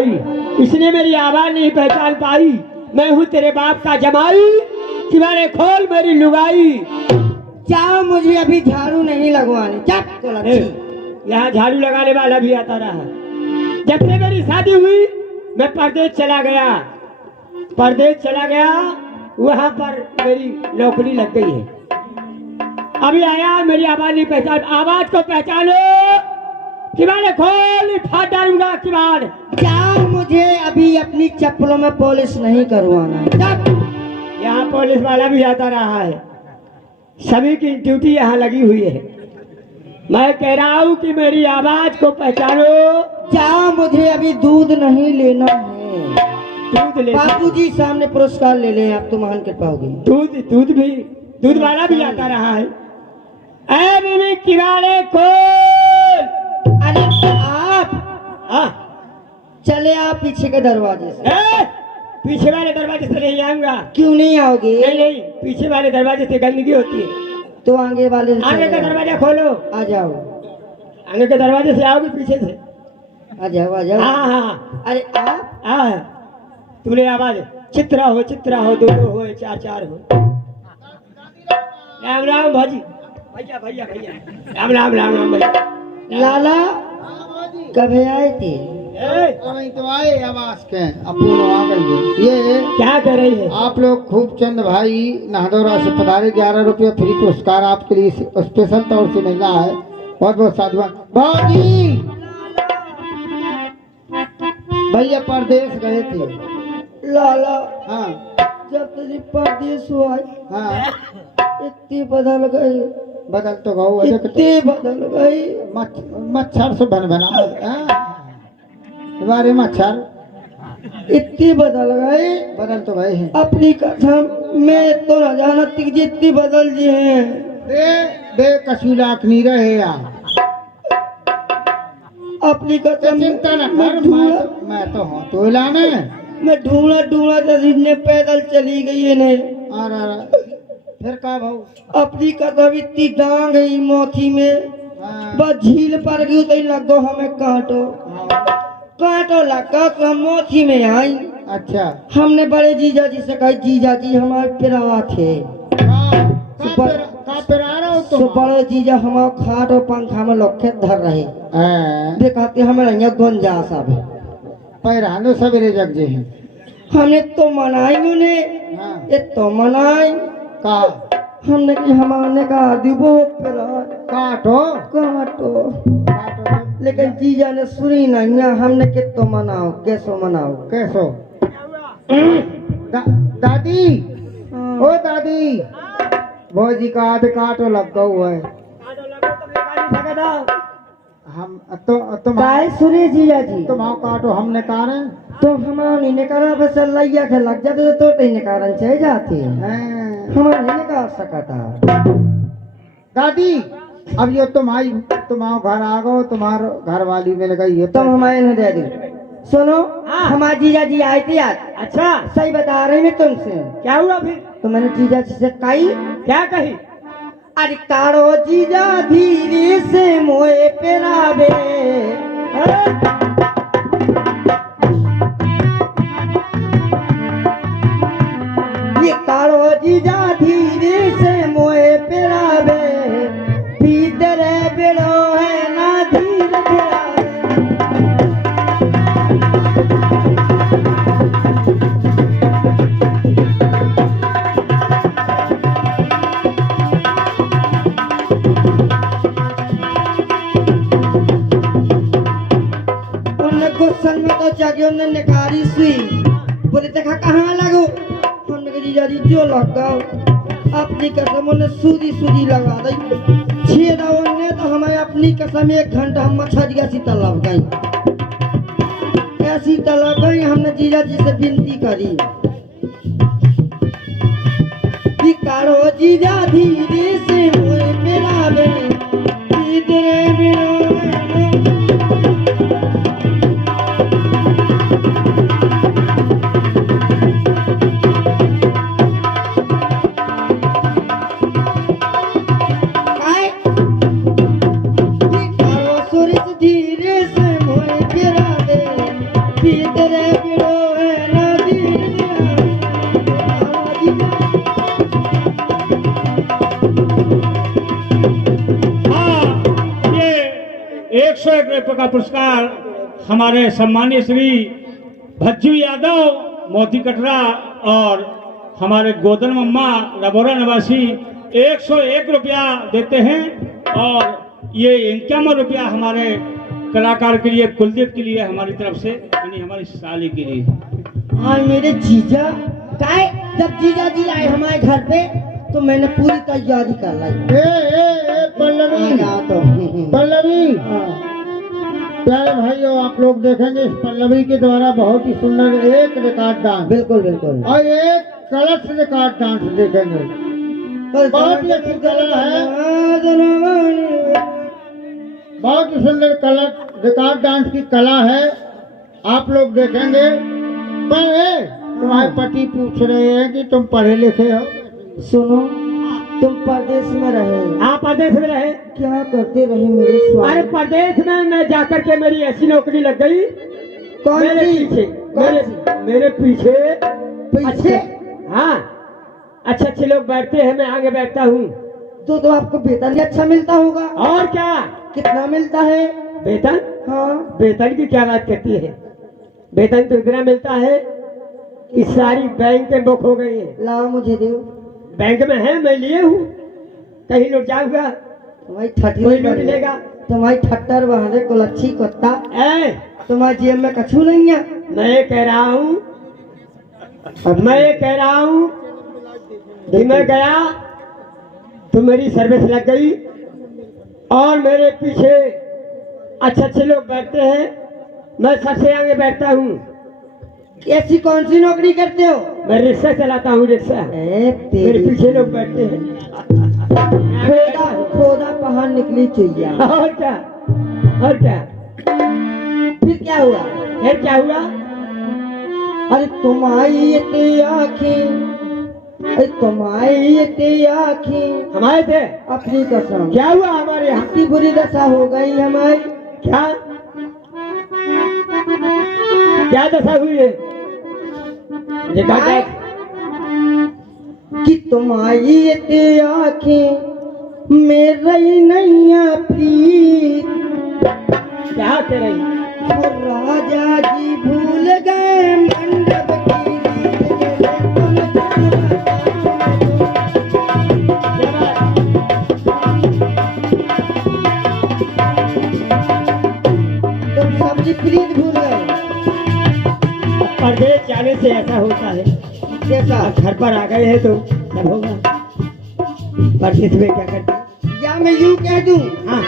आई, इसने मेरी आवाज नहीं पहचान पाई। मैं हूँ तेरे बाप का जमाई, किवाड़े खोल मेरी लुगाई। जाओ, मुझे अभी झाड़ू नहीं लगवानी। चप तो लच्छी। यहाँ झाड़ू लगाने वाला भी आता रहा। जब से मेरी शादी हुई मैं परदेश चला गया, परदेश चला गया, वहां पर मेरी नौकरी लग गई है। अभी आया, मेरी आवाज नहीं पहचान, आवाज को पहचानो, किवाड़ खोल, फाड़ डालूंगा किवाड़। जाओ, मुझे अभी अपनी चप्पलों में पॉलिश नहीं करवाना। चप। यहाँ पुलिस वाला भी आता रहा है, सभी की ड्यूटी यहाँ लगी हुई है। मैं कह रहा हूँ कि मेरी आवाज को पहचानो। जाओ, मुझे अभी दूध नहीं लेना है। दूध ले, बाबूजी सामने पुरस्कार ले लें, आप तो महान कर पाओगे। दूध भी, दूध वाला भी आता रहा है। ऐ बीवी किवाड़े खोल। अरे आप हाँ, चले आप पीछे के दरवाजे से। पीछे वाले दरवाजे से नहीं आऊंगा। क्यों नहीं आओगे? नहीं नहीं, पीछे वाले दरवाजे से गंदगी होती है, तो आगे वाले से आगे का चले आओ। दरवाजा खोलो। आ जाओ, आगे के दरवाजे से आओगे, पीछे से। आ जाओ, आ जाओ। हाँ हाँ अरे आप हाँ, तुमने आवाज चित्रा हो, दो दो हो, चार चार हो। राम राम भाजी, भैया भैया भैया, राम राम राम राम भैया। लाला कब आए थे? तो आए आवाज के अपूर्ण आ गई। ये क्या कर रही है? आप लोग खूब चंद भाई नाहदौरा से पधारे, 11 रुपये फ्री पुरस्कार आपके लिए स्पेशल तौर से मिल रहा है। बहुत बहुत साधुवाद। भाजी भैया परदेश गए थे। लाला हाँ जब तुझे परदेश हुआ हाँ, इतनी बदल गई, बदल तो गौ इतनी बदल गई। मच्छर से बन बना बारे मच्छर इतनी बदल गई, बदल तो गए हैं। अपनी कसम मैं तो न जानती कि जितनी बदल जी है। बे कसूलाक नहीं रहे यार, अपनी कसम चिंता न कर, मैं तो हूँ तो लाने। मैं ढूंढा ढूंढा ने पैदल चली गई है ने। अरे फिर का भाऊ? अपनी कसम इतनी डांग है मोथी में, बस झील पर गई तो लगो हमें कांटो कांटो लगा तो हम मोथी में आई। अच्छा, हमने बड़े जीजा जी से कहा, जीजा जी हमारे पिरा थे। का पिरा रहा हो तो बड़े जीजा हमारे खाट और पंखा में लोखे धर रहे। दिखाते हमारे यहाँ गुंजा सब पैरानो सवेरे जग जे हैं। हमने तो मनाई उन्हें, हाँ। ये तो मनाई का हमने कि हमारे कहा दिबो पिरा काटो काटो, लेकिन जीजा ने सुनी नहीं। हमने कि तो मनाओ, कैसो मनाओ कैसो? दादी, ओ दादी, भौजी का आध काटो लग हुआ है। हम तुम सुने जीजा जी, तुम काटो, हमने काटे तो हमारे ने कहा बस लैया के लग जाते तो नहीं कारण चाहिए जाते हमारे नहीं कहा सकता। दादी अब ये तुम घर आ गो, तुम्हारो घर वाली मिल गई है, तुम हमारे ने दे दी। सुनो, हमारे जीजा जी आए थे यार। अच्छा, सही बता रहे मैं तुमसे। क्या हुआ फिर? तो मैंने जीजा जी से कही, क्या कही? अरे तारो जीजा धीरे से मोए पेरावे, ये तारो जीजा धीरे से मोए पेरावे, भीतर बेड़ो है ना धीर पेरावे। गुस्सन में तो जाके उन्होंने निकारी सुई, बोले देखा कहाँ लगो? हमने कहा जीजा जी जो लगाओ। अपनी कसम उन्हें सूदी सूदी लगा दी, छेड़ा उन्हें तो हमें अपनी कसम 1 घंटा हम मछलिया सी तालाब गई, ऐसी तालाब गई। हमने जीजा जी से विनती करी कि कारो जीजा धीरे से मोए मिलावे, धीरे मिलावे। भीतर बिड़ो है नदी हाँ, ये 101 रुपये का पुरस्कार हमारे सम्मानीय श्री भज्जू यादव मोती कटरा और हमारे गोदन मम्मा रबोरा निवासी 101 रुपया देते हैं और ये 51 रुपया हमारे कलाकार के लिए कुलदीप के लिए हमारी तरफ से यानी हमारी साली के लिए। हाँ मेरे जीजा काय जब जीजा जी आए हमारे घर पे तो मैंने पूरी तैयारी कर लाई। पल्लवी तो पल्लवी प्यारे भाइयों, आप लोग देखेंगे इस पल्लवी के द्वारा बहुत ही सुंदर एक रिकॉर्ड डांस बिल्कुल बिल्कुल और एक कलश रिकॉर्ड डांस देखेंगे। बहुत ही अच्छी कला है, बहुत ही सुंदर कलर रिकॉर्ड डांस की कला है, आप लोग देखेंगे। पर तुम्हारे पति पूछ रहे हैं कि तुम पढ़े लिखे हो। सुनो, तुम परदेश में रहे, हाँ परदेश में रहे। क्या करते रहे मेरे स्वामी? अरे परदेश में मैं जाकर के मेरी ऐसी नौकरी लग गई। कौन मेरे सी? पीछे कौन सी? मेरे पीछे पीछे? हाँ अच्छे अच्छे लोग बैठते हैं, मैं आगे बैठता हूँ। तो आपको वेतन भी अच्छा मिलता होगा। और क्या कितना मिलता है? वेतन? हाँ वेतन की क्या बात करती है, वेतन तो इतना मिलता है कि सारी बैंक में बुक हो गई है। लाओ मुझे दो। बैंक में है, मैं लिए हूँ, कहीं लुट जाऊंगा, तुम्हारी ठठी कोई लूट लेगा। तुम्हारी ठट्टर बहाने कुलच्छी कुत्ता, ए, तुम्हारी जेब में कछू नहीं है। मैं ये कह रहा हूँ कि मैं गया तो मेरी सर्विस लग गई और मेरे पीछे अच्छे अच्छे लोग बैठते हैं, मैं सबसे आगे बैठता हूँ। ऐसी कौन सी नौकरी करते हो? मैं रिक्शा चलाता हूँ, रिक्शा। मेरे पीछे लोग बैठते हैं। खोदा खोदा पहाड़ निकली चाहिए। और क्या, और क्या, फिर क्या हुआ? फिर क्या हुआ? अरे तुम्हारी इतनी आँखें, अरे तुम्हारी इतनी आँखें, हमारे थे अपनी कसम क्या हुआ हमारे यहाँ? इतनी बुरी दशा हो गई हमारी। क्या क्या दशा हुई है? ये कहा काय? कि तुम्हारी इतनी आँखें मेरी नैया प्रीत, क्या कह रही? और राजा जी भूल गए मंडप की रीत, क्या बात? तुम सब्जी प्रीत भूल गए। परदेश जाने से ऐसा होता है। कैसा? अब घर पर आ गए हैं तो सब होगा। परदेश में क्या करते हैं? या मैं यूं कह दूं, हाँ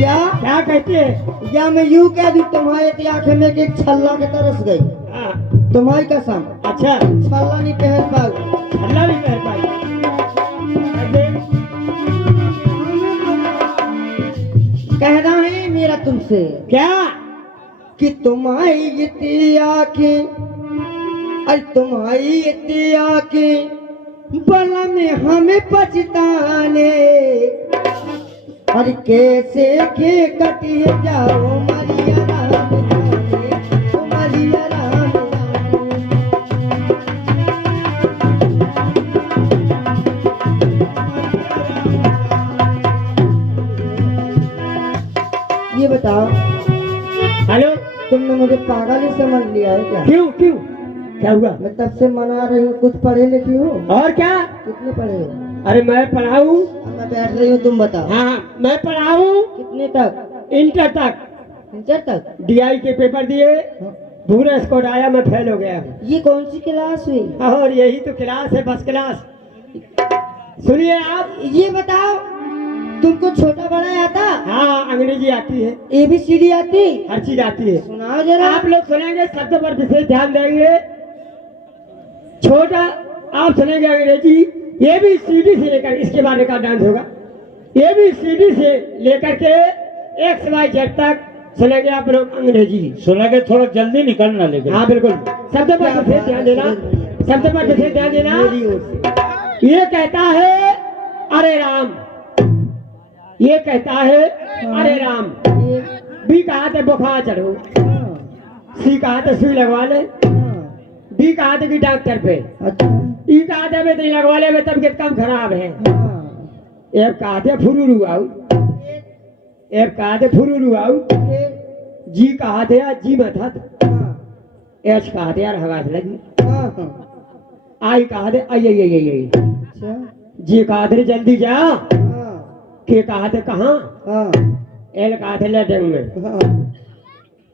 या क्या कहते हैं? या मैं यूं कह दूं, तुम्हारी आंखें में एक छल्ला के तरस गई। हाँ तुम्हारी कसम अच्छा, छल्ला नहीं पहन पाऊ। अल्लाह भी पहन पाई। कहना है मेरा तुमसे क्या? कि तुम्हारी इतनी आंखें, अरे तुम्हारी इतनी आंखें बला में हमें पछताने, अरे कैसे के कटी जाओ मरिया राम जाने, ओ मरिया राम जाने। ये बताओ, हेलो, तुमने मुझे पागल ही समझ लिया है क्या? क्यों क्यों क्या हुआ? मैं तब से मना रही हूँ, कुछ पढ़े लिखी हो? और क्या? कितने पढ़े हो? अरे मैं पढ़ाऊँ? अब मैं बैठ रही हूँ, तुम बताओ। हाँ मैं पढ़ाऊँ कितने तक? इंटर तक। इंटर तक? डीआई के पेपर दिए, पूरा स्कोर आया, मैं फेल हो गया। ये कौन सी क्लास हुई? और यही तो क्लास है, फर्स्ट क्लास। सुनिए आप, ये बताओ, तुमको छोटा बड़ा आता? हाँ अंग्रेजी आती है, ABCD आती? हर चीज आती है। सुनाओ जरा। आप लोग सुनेंगे, शब्दों पर विशेष ध्यान देंगे। छोटा आप सुनेंगे अंग्रेजी, ABCD से लेकर, इसके बाद का डांस होगा। ABCD से लेकर के XYZ तक सुनेंगे आप लोग अंग्रेजी। सुनेंगे, थोड़ा जल्दी निकलना लेकिन। हाँ बिल्कुल, शब्दों पर विशेष ध्यान देना, शब्दों पर विशेष ध्यान देना। मेरी ओर से। ये कहता है अरे राम, ये कहता है अरे राम। ये- बी कहा थे बुखार चढ़ो, सी कहा था सुई लगवा ले, हाँ, डी कहा था कि डॉक्टर पे, अच्छा, ई कहा था मैं नहीं लगवा ले, मैं तबीयत कम खराब है। हाँ, एक कहा थे फुरूरू आऊ, एक कहा थे फुरूरू आऊ, जी कहा थे यार जी मत हत, हाँ, एच कहा थे यार हवा से लगी, हाँ, आई कहा थे आई आई आई आई, अच्छा, जी कहा थे जल्दी जा, हाँ, के कहा थे कहाँ, हाँ, एल कहा थे लैट्रिन में, हाँ,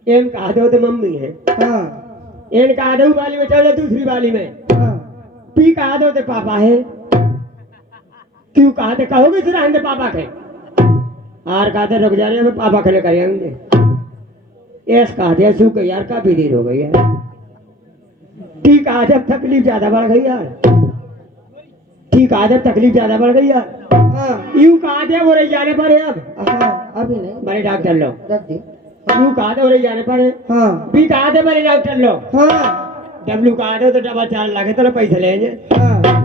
एम कहा थे वो तो मम्मी है, हाँ, एन कहा थे वो वाली में चले दूसरी वाली में, हाँ, पी कहा थे वो तो पापा है, क्यों कहा थे कहोगे सुना हम पापा के, आर कहा थे रुक जा रहे हैं पापा के लिए करेंगे, एस कहा थे सू के यार काफी देर हो गई है, टी कहा थे तकलीफ ज्यादा बढ़ गई यार, टी कहा थे तकलीफ ज्यादा बढ़ गई यार, हाँ, यू कहा थे वो रही जाने पर है अब हाँ, अभी नहीं, बड़े डॉक्टर लो, रख दे, यू कहा थे वो रही जाने पर है, हाँ, बी कहा थे बड़े डॉक्टर लो, हाँ, डब्ल्यू कहा थे तो डबल चार्ज लगे तो पैसे लेंगे, हाँ,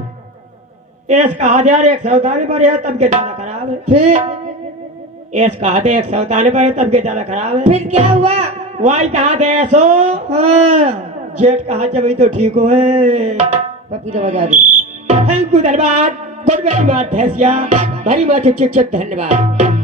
एस कहा थे यार 147 पर है तब के ज्यादा खराब है, फिर एस कहा थे 147 पर है तब के ज्यादा खराब है, फिर क्या हुआ? वाई कहा थे ऐसो, हाँ, जेट कहा थे भाई तो ठीक हो है, पपी तो बजा दे, थैंक यू धन्यवाद, गुड वेरी मच, भैंसिया, वेरी मच, चिक धन्यवाद।